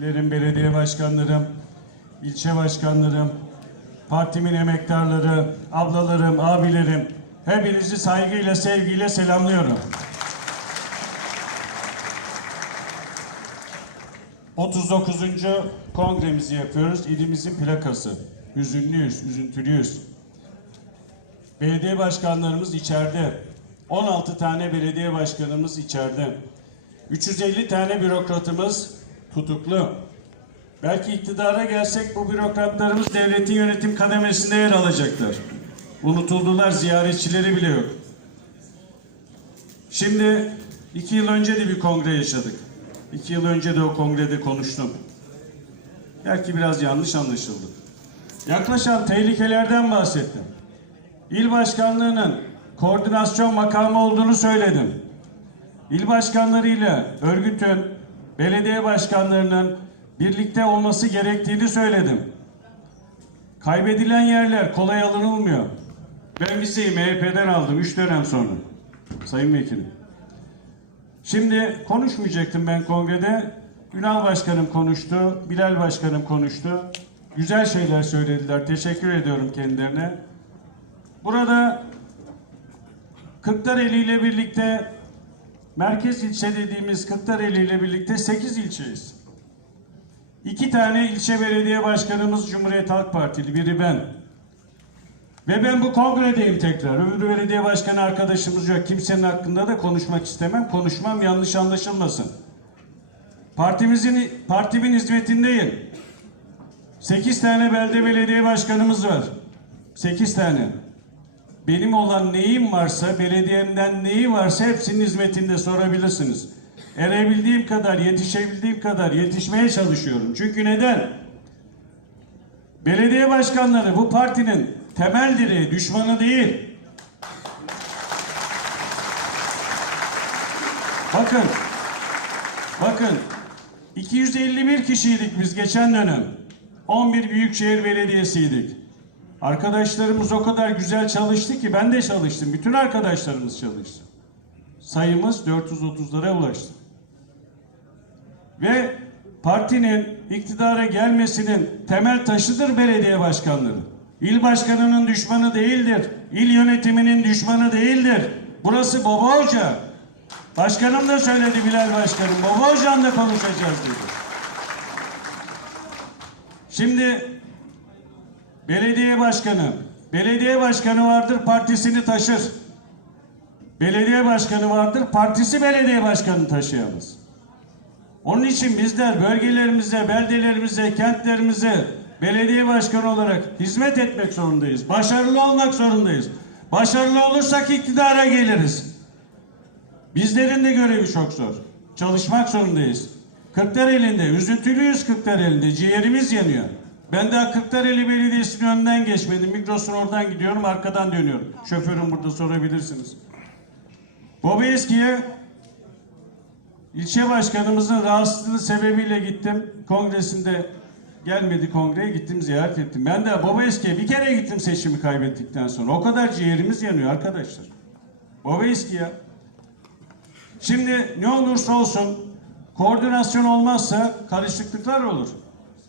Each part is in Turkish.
Lerin belediye başkanlarım, ilçe başkanlarım, partimin emektarları, ablalarım, abilerim, hepinizi saygıyla, sevgiyle selamlıyorum. 39. kongremizi yapıyoruz. İlimizin plakası. Hüzünlüyüz, üzüntülüyüz. Belediye başkanlarımız içeride. 16 tane belediye başkanımız içeride. 350 tane bürokratımız tutuklu. Belki iktidara gelsek bu bürokratlarımız devletin yönetim kademesinde yer alacaklar. Unutuldular, ziyaretçileri bile yok. Şimdi iki yıl önce de bir kongre yaşadık. İki yıl önce de o kongrede konuştum. Belki biraz yanlış anlaşıldı. Yaklaşan tehlikelerden bahsettim. İl başkanlığının koordinasyon makamı olduğunu söyledim. İl başkanlarıyla örgütün, belediye başkanlarının birlikte olması gerektiğini söyledim. Kaybedilen yerler kolay alınılmıyor. Ben vizeyi MHP'den aldım 3 dönem sonra. Sayın Vekilim. Şimdi konuşmayacaktım ben kongrede. Ünal Başkanım konuştu, Bilal Başkanım konuştu. Güzel şeyler söylediler. Teşekkür ediyorum kendilerine. Burada Kırklareli ile birlikte merkez ilçe dediğimiz Kırklareli ile birlikte 8 ilçeyiz. İki tane ilçe belediye başkanımız Cumhuriyet Halk Partili, biri ben. Ve ben bu kongredeyim tekrar. Öbür belediye başkanı arkadaşımız yok. Kimsenin hakkında da konuşmak istemem. Konuşmam yanlış anlaşılmasın. Partimizin, partimin hizmetindeyim. 8 tane belde belediye başkanımız var. 8 tane. Benim olan neyim varsa, belediyemden neyi varsa hepsinin hizmetinde sorabilirsiniz. Erebildiğim kadar, yetişebildiğim kadar yetişmeye çalışıyorum. Çünkü neden? Belediye başkanları bu partinin temel direği, düşmanı değil. Bakın, bakın 251 kişiydik biz geçen dönem. 11 büyükşehir belediyesiydik. Arkadaşlarımız o kadar güzel çalıştı ki ben de çalıştım. Bütün arkadaşlarımız çalıştı. Sayımız 430'lara ulaştı. Ve partinin iktidara gelmesinin temel taşıdır belediye başkanları. İl başkanının düşmanı değildir. İl yönetiminin düşmanı değildir. Burası Baba Hoca. Başkanım da söyledi Bilal Başkanım. Baba Hoca'nla konuşacağız dedi. Şimdi belediye başkanı, belediye başkanı vardır partisini taşır. Belediye başkanı vardır partisi belediye başkanı taşıyamaz. Onun için bizler bölgelerimize, beldelerimize, kentlerimize belediye başkanı olarak hizmet etmek zorundayız. Başarılı olmak zorundayız. Başarılı olursak iktidara geliriz. Bizlerin de görevi çok zor. Çalışmak zorundayız. Kırklareli'nde, üzüntülüyüz Kırklareli'nde, ciğerimiz yanıyor. Ben daha Kırklareli Belediyesi'nin önünden geçmedim. Migros'un oradan gidiyorum, arkadan dönüyorum. Şoförüm burada sorabilirsiniz. Bobeski'ye İlçe başkanımızın rahatsızlığı sebebiyle gittim. Kongresinde gelmedi kongreye gittim ziyaret ettim. Ben de Baba Eski'ye bir kere gittim seçimi kaybettikten sonra. O kadar ciğerimiz yanıyor arkadaşlar. Baba Eski. Şimdi ne olursa olsun koordinasyon olmazsa karışıklıklar olur.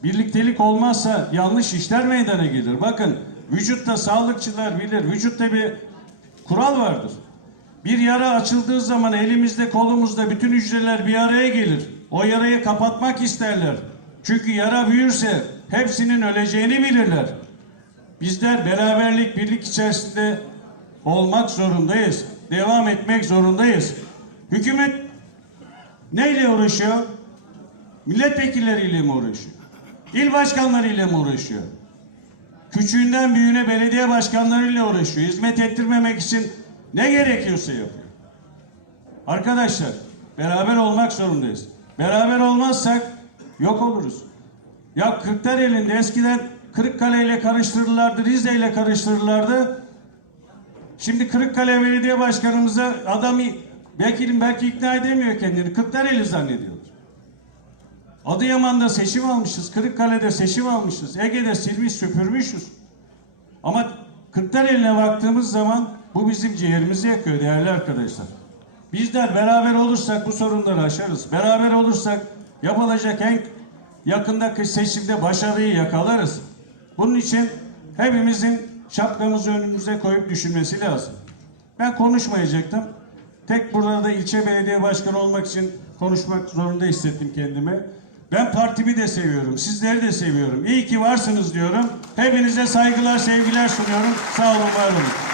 Birliktelik olmazsa yanlış işler meydana gelir. Bakın vücutta sağlıkçılar bilir. Vücutta bir kural vardır. Bir yara açıldığı zaman elimizde kolumuzda bütün hücreler bir araya gelir. O yarayı kapatmak isterler. Çünkü yara büyürse hepsinin öleceğini bilirler. Bizler beraberlik, birlik içerisinde olmak zorundayız. Devam etmek zorundayız. Hükümet neyle uğraşıyor? Milletvekilleriyle mi uğraşıyor? İl başkanlarıyla mı uğraşıyor? Küçüğünden büyüğüne belediye başkanlarıyla uğraşıyor. Hizmet ettirmemek için ne gerekiyorsa yapıyor. Arkadaşlar beraber olmak zorundayız. Beraber olmazsak yok oluruz. Ya Kırklareli'nde eskiden Kırıkkale ile karıştırırlardı, Rize ile karıştırırlardı. Şimdi Kırıkkale Belediye Başkanımıza adam belki belki ikna edemiyor kendini. Kırklareli zannediyorlar. Adıyaman'da seçim almışız, Kırıkkale'de seçim almışız, Ege'de silmiş süpürmüşüz. Ama Kırklareli'ne baktığımız zaman bu bizim ciğerimizi yakıyor değerli arkadaşlar. Bizler beraber olursak bu sorunları aşarız. Beraber olursak yapılacak en yakındaki seçimde başarıyı yakalarız. Bunun için hepimizin şapkamızı önümüze koyup düşünmesi lazım. Ben konuşmayacaktım. Tek burada da ilçe belediye başkanı olmak için konuşmak zorunda hissettim kendimi. Ben partimi de seviyorum, sizleri de seviyorum. İyi ki varsınız diyorum. Hepinize saygılar, sevgiler sunuyorum. Sağ olun, var olun.